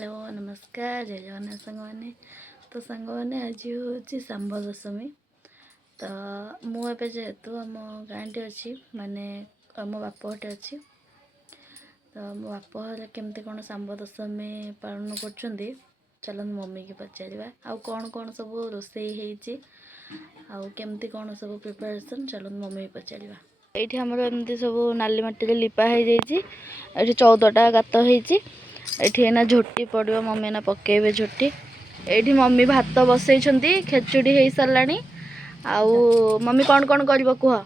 Hello नमस्कार जय जगन्नाथ सांगने तो सांगने आज हूँ सांब दशमी तो मुझे जेहेतु आम गाँटे अच्छी माने मो बापटे अच्छी तो मो बापर केमती कौन सांब दशमी पालन कर चलो मम्मी की पचार आउ कौन कौन सब रोसई होमती कौन सब प्रिपरेशन चलो मम्मी की पचार ये आमर एमती सब नाली मटी लिपाई 14टा गात होती ये ना झोटी पड़ो मम्मी ना पकेबे झोटी ये मम्मी भात बसई खेचुड़ी हो सारा आउ मम्मी कौन कौन कर कह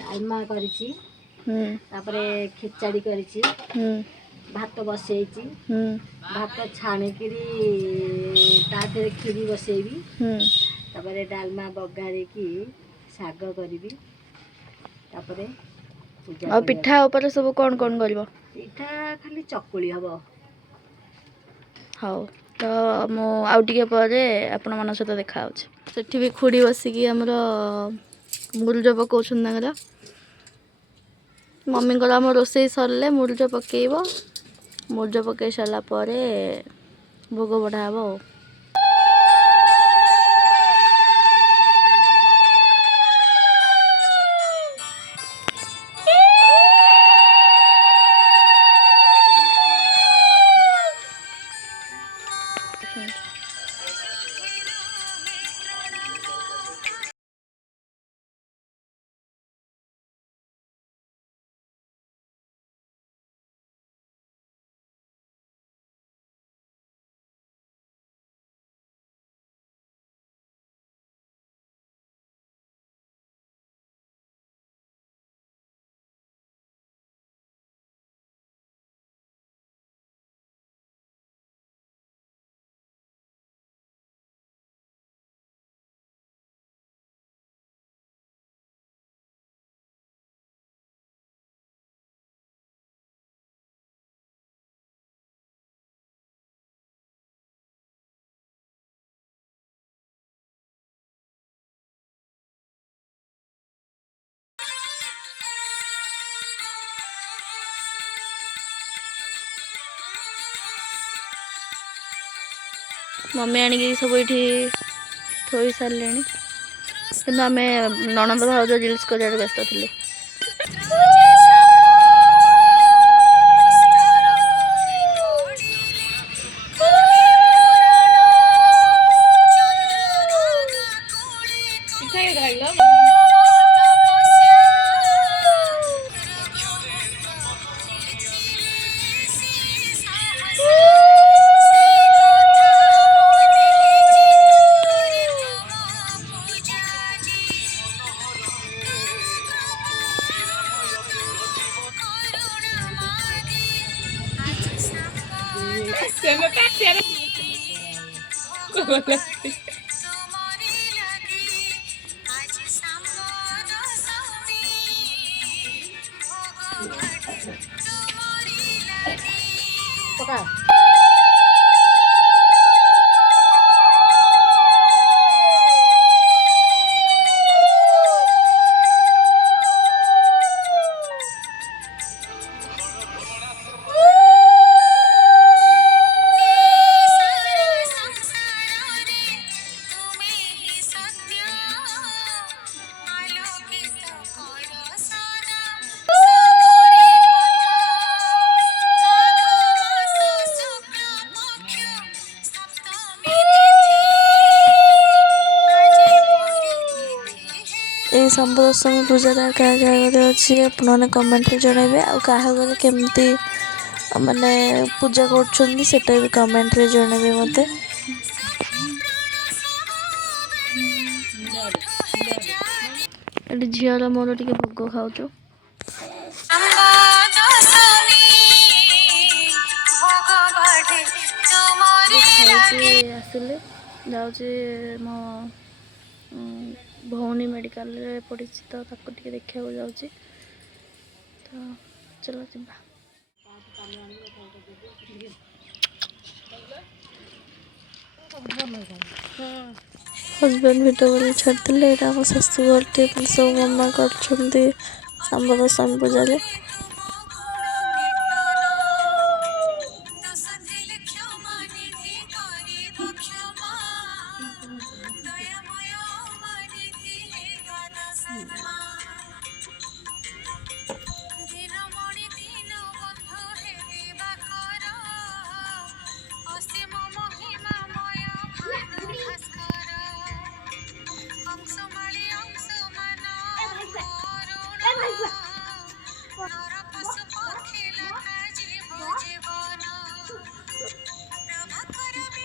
डालमा करिछि तापरे खिचड़ी करिछि भात बसैछि भात छाणिकिरी ताथे खीरी बसैबी तापरे डालमा बघारी की साग करिबी तापरे आ पिठा ऊपर सब कौन कौन कर पिठा खाली चकुली हबो हाउ तो मु आउ टिके परे आपण मन सहित देखा सेठी भी खुड़ी बसिकी हमर मुरुज पकाउछन तांगरा मम्मी को आम रोसई सरले मुरुज पकेब मुरुज पकई सारा परे भोग बढ़ा हबो मम्मी आणिक सब ये थोई सारे कि आम ननद भाज रिल्स कर व्यस्त थी ये सांब दशमी पूजा क्या क्या अच्छी आपने कमेंट जनइबे आ घर केमती माने पूजा करटा भी कमेंट जनइबे मते झील मोर टे भोग खाऊ आसिले जाऊे मो भौनी मेडिकल पड़ी तो टे देखा जाऊँ तो चलो जा हजबैंड भिडियो बोली छाड़ते यहाँ आम शाशुघर टे सब मम्मा कर सांब दशमी पूजा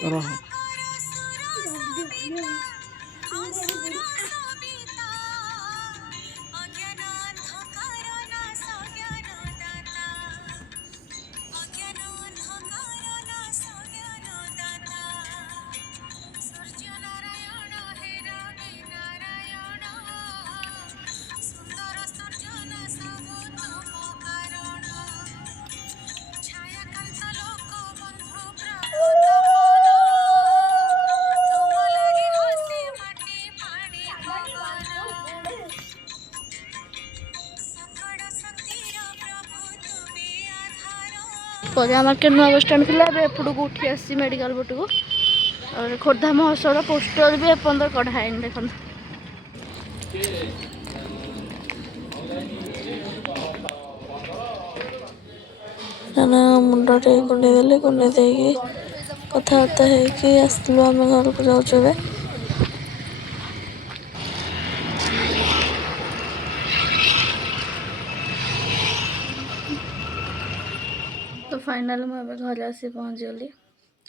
रह परिया मार्केट नुआ बस स्टाण्ड थी एपटू उठी आसी मेडिकल पटू और खोर्धा महोत्सव पोस्टर भी एपर्तन कढ़ाई देख मुंडटे कुंडे कुंडे कथबार्ता होलु आम घर को जाऊे। तो फाइनल मुझे घर आसी पहुँचीगली।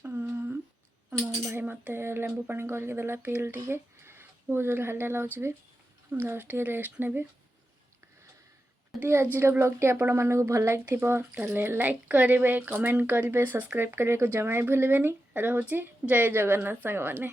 मो भाई मत लेंबू पानी करके देला पील टे बहुत जोर हालिया लगे भी जस्ट टे रेस्ट ने। यदि आज ब्लॉगटी आपण मानक भल लगी लाइक करेंगे, कमेंट करेंगे, सब्सक्राइब करने को जमा भूलें। रोचे जय जगन्नाथ सांग मैंने।